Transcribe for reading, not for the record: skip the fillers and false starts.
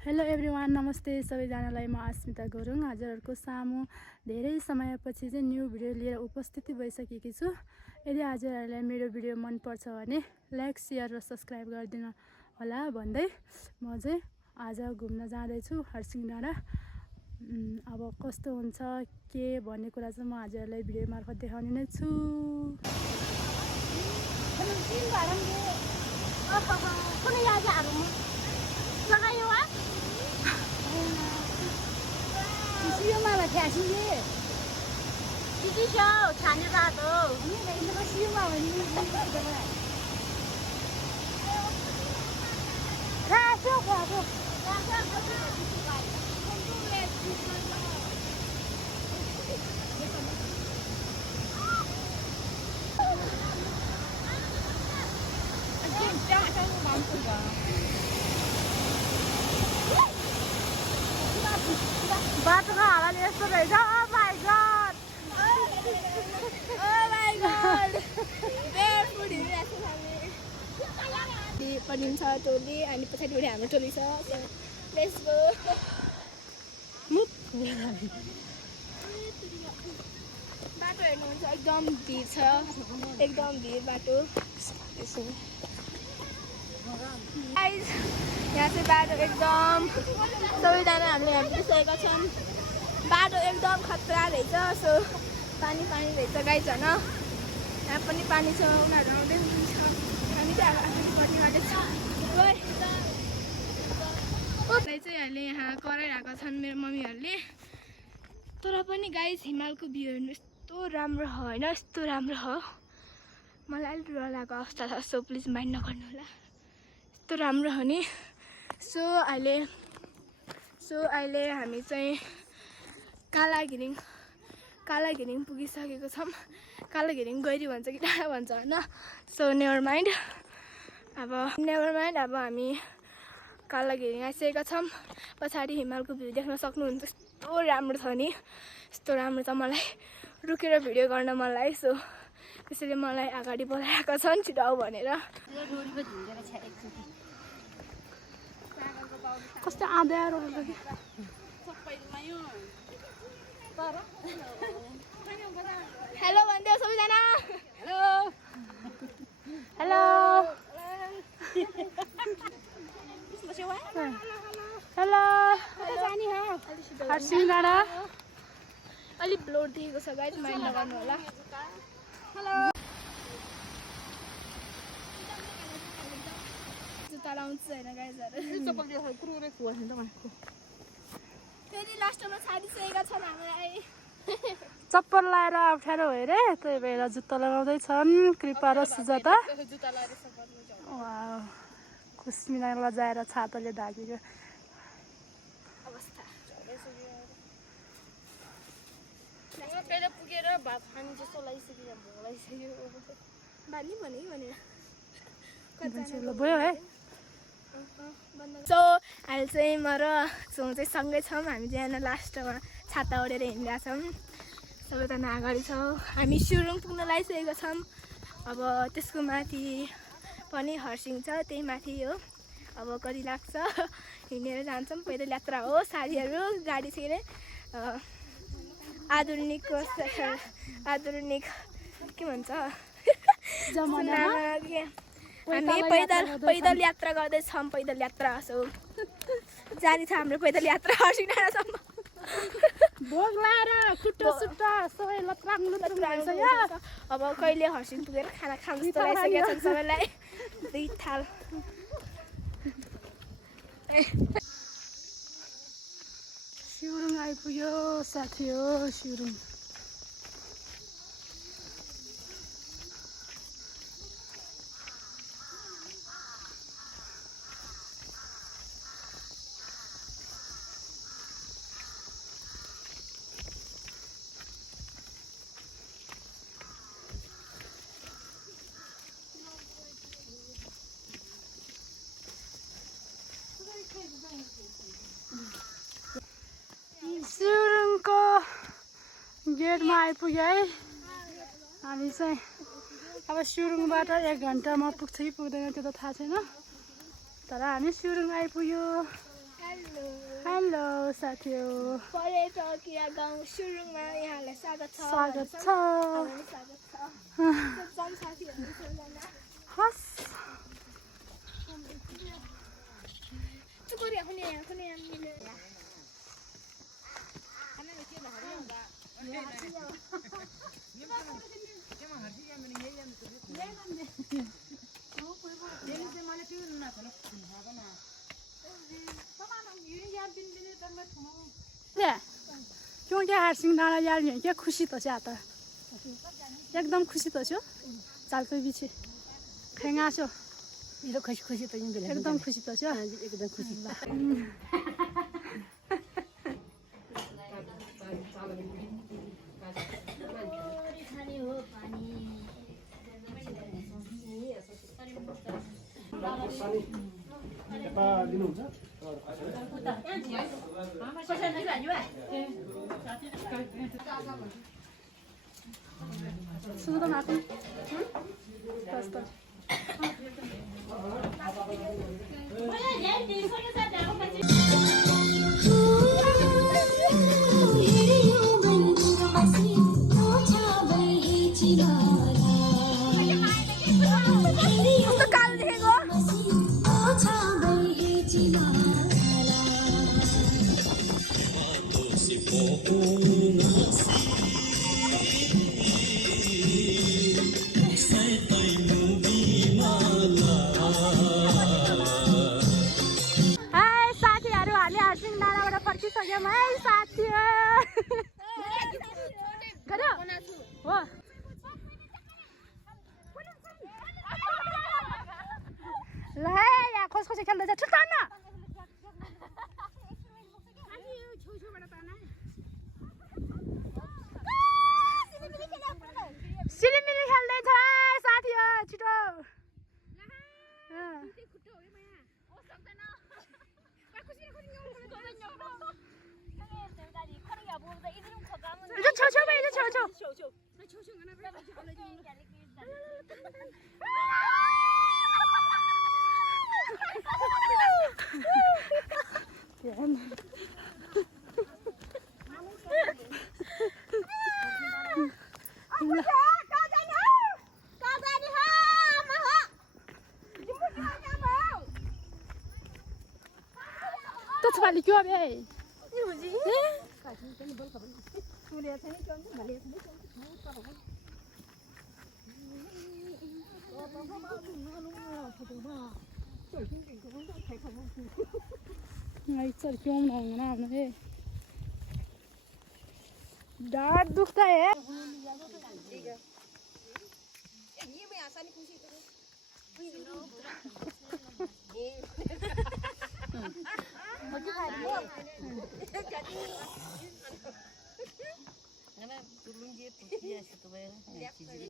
Hello everyone, नमस्ते सबैजनालाई। म अस्मिता गुरुङ हजुरहरूको सामु धेरै समयपछि चाहिँ न्यू भिडियो लिएर उपस्थिति भइसकेकी छु। यदि हजुरहरूलाई मेरो भिडियो मन पर्छ भने लाइक, शेयर र सब्स्क्राइब गरिदिनु होला भन्दै म चाहिँ आज घुम्न जाँदैछु हर्सिङ डाँडा। अब कस्तो हुन्छ के भन्ने कुरा चाहिँ म हजुरहरूलाई भिडियो मार्फत देखाउने नै छु। बाटोको हावाले यस्तो रहेछ। ओ माई गॉड, पनि छ टोली अनि पछाडिबाट हाम्रो टोली छ। Let's go. बाटो हेर्नुहुन्छ एकदम भिड छ, एकदम भिड बाटो। यहाँ चाहिँ बाटो एकदम सबैजना हामीले हेरिसकेका छन्। बाटो एकदम खतरा रहेछ। सो पानी पानी रहेछ गाई झन। यहाँ पनि पानी छ, उनीहरू आउँदै हुनुहुन्छ। हामी चाहिँ अब आफैपट्टिबाट छ। चाहिँ अहिले यहाँ कराइरहेका छन् मेरो मम्मीहरूले। तर पनि गाइस हिमालको भ्यू हेर्नु यस्तो राम्रो हो होइन, यस्तो राम्रो हो। मलाई अलिक डर लागेको अवस्था छ, सो प्लिज माइन्ड नगर्नु होला। यस्तो राम्रो हो नि। सो अहिले हामी चाहिँ कालाघिरिङ पुगिसकेको छौँ। कालाघिरिङ गैरी भन्छ कि टाढा भन्छ होइन। सो नेभर माइन्ड, अब हामी कालाघिरिङ आइसकेका छौँ। पछाडि हिमालको भ्यू देख्न सक्नुहुन्छ। यस्तो राम्रो छ नि, यस्तो राम्रो छ। मलाई रुकेर भिडियो गर्न मन लाग्यो। सो त्यसैले मलाई अगाडि बोलाएका छन् छिटो आऊ भनेर। कस्तो आँधा रोड कि। हेलो भन्दै सबैजना। हेलो हेलो हेलो हर्सिङ डाँडा। अलिक ब्लोर देखेको छ गाइस, माइन्ड नगर्नु होला। जुत्ता लाउँछु होइन गाइसहरू। फेरि लास्टमा छाडिसकेका छन् हामीलाई। चप्पल लाएर अप्ठ्यारो भयो रे, त्यही भएर जुत्ता लगाउँदैछन् कृपा र सुजाता। वाउ, कुस्मिना लजाएर छाताले ढाकेको अवस्था पुगेर भात खानु जस्तो लागिसक्यो, भोक लागिसक्यो। बानी भनेर भयो है। सो अहिले चाहिँ म र चोङ चाहिँ सँगै छौँ। हामी चाहिँ यहाँ लास्टमा छाता ओढेर हिँडिरहेको छौँ। सबैजना अगाडि छौँ। हामी सुरुङ पुग्न लागिसकेको छौँ। अब त्यसको माथि पनि हर्सिङ छ, त्यही माथि हो। अब कति लाग्छ हिँडेर जान्छौँ। पैदल यात्रा हो। साथीहरू गाडी छैन, आधुनिक के भन्छ हामी पैदल यात्रा गर्दैछौँ। पैदल यात्रा सो जारी छ हाम्रो पैदल यात्रा हर्सिङ डाँडासम्म। भोग लाएर खुट्टा सुट्टा सबै लत्राङ भइसक्यो। अब कहिले हर्सिङ पुगेर खाना खानु जस्तो लागिसकेको छ सबैलाई। 2 थाल सुरुङ आइपुग्यो साथी हो। सुरुङ सुरुङको गेटमा आइपुग्यो है हामी चाहिँ। अब सुरुङबाट 1 घन्टामा पुग्छ कि पुग्दैन त्यो त थाहा छैन, तर हामी सुरुङ आइपुग्यो। साथीहरू पर्यटकीय गाउँ सुरुङमा यहाँलाई स्वागत छ स्वागत छ हामीलाई स्वागत छ जाम साथीहरू सबैजना हस् चुकोरी आफूले मिले क्यों क्या हरसिंह डाँडा यार यहाँ क्या खुशी तो से आता एकदम खुशी तो छो चाल कोई पीछे खाएंगे आशो ये तो खुशी खुशी तो यूं भी एकदम खुशी तो छो एकदम खुशी सुनो तो माको बस तो फर्किसक्यौँ है साथी हो ल यहाँ खोसखोसी खेल्दैछ छुट्टा न सिलिमिली खेल्दैछ साथी हो छिटो छेउछेउमा यता छेउछेउ त्यसपालि के हो बे चल क्यों ना हमने डांट दुखता है ये मैं आसानी खुशी